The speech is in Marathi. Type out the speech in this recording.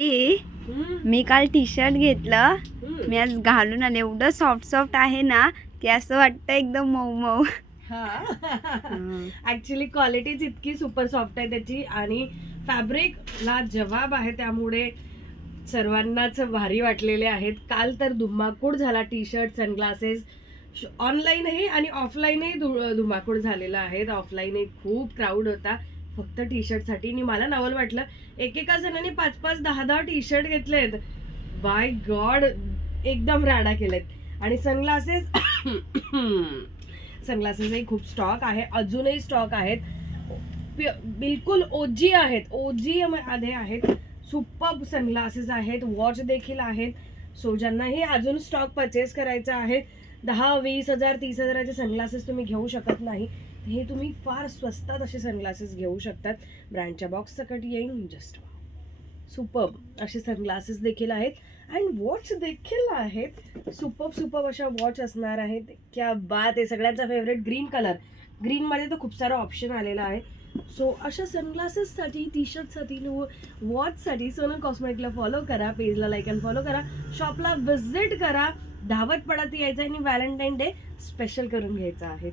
मी काल टी शर्ट घेतलं. मी आज घालून आले. एवढं सॉफ्ट आहे ना की असं वाटतं एकदम मऊ मऊ. ऍक्च्युली क्वालिटीच इतकी सुपर सॉफ्ट आहे त्याची आणि फॅब्रिकला जवाब आहे, त्यामुळे सर्वांनाच भारी वाटलेले आहेत. काल तर धुमाकूळ झाला. टी शर्ट, सनग्लासेस ऑनलाईनही आणि ऑफलाईनही धुमाकूळ झालेला आहे. ऑफलाईनही खूप क्राऊड होता फक्त टी शर्ट साठी. आणि मला नवल वाटलं, एकेका जणांनी 5-5, 10-10 टी शर्ट घेतलेत. बाय गॉड, एकदम राडा केलेत. आणि सनग्लासेसही खूप स्टॉक आहे, अजूनही स्टॉक आहेत. बिलकुल ओजी आहेत, ओजी मध्ये आहेत. सुपर सनग्लासेस आहेत, वॉच देखील आहेत. सो ज्यांनाही अजून स्टॉक परचेस करायचा आहे, 10-20 हजार 30 हजाराचे सनग्लासेस तुम्ही घेऊ शकत नाही, हे तुम्ही फार स्वस्तात असे सनग्लासेस घेऊ शकतात. ब्रँडच्या बॉक्स सकट येईन. जस्ट सुपर असे सनग्लासेस देखील आहेत अँड वॉच देखील आहेत. सुपर अशा वॉच असणार आहेत. क्या बात आहे. सगळ्यांचा फेवरेट ग्रीन कलर. ग्रीनमध्ये तर खूप सारं ऑप्शन आलेलं आहे. सो अशा सनग्लासेससाठी, टी शर्टसाठी, वॉचसाठी सोनल कॉस्मेटिकला फॉलो करा, पेजला लाईक अँड फॉलो करा, शॉपला व्हिजिट करा. धावत पडत यायचं आणि व्हॅलेंटाईन डे स्पेशल करून घ्यायचा आहे.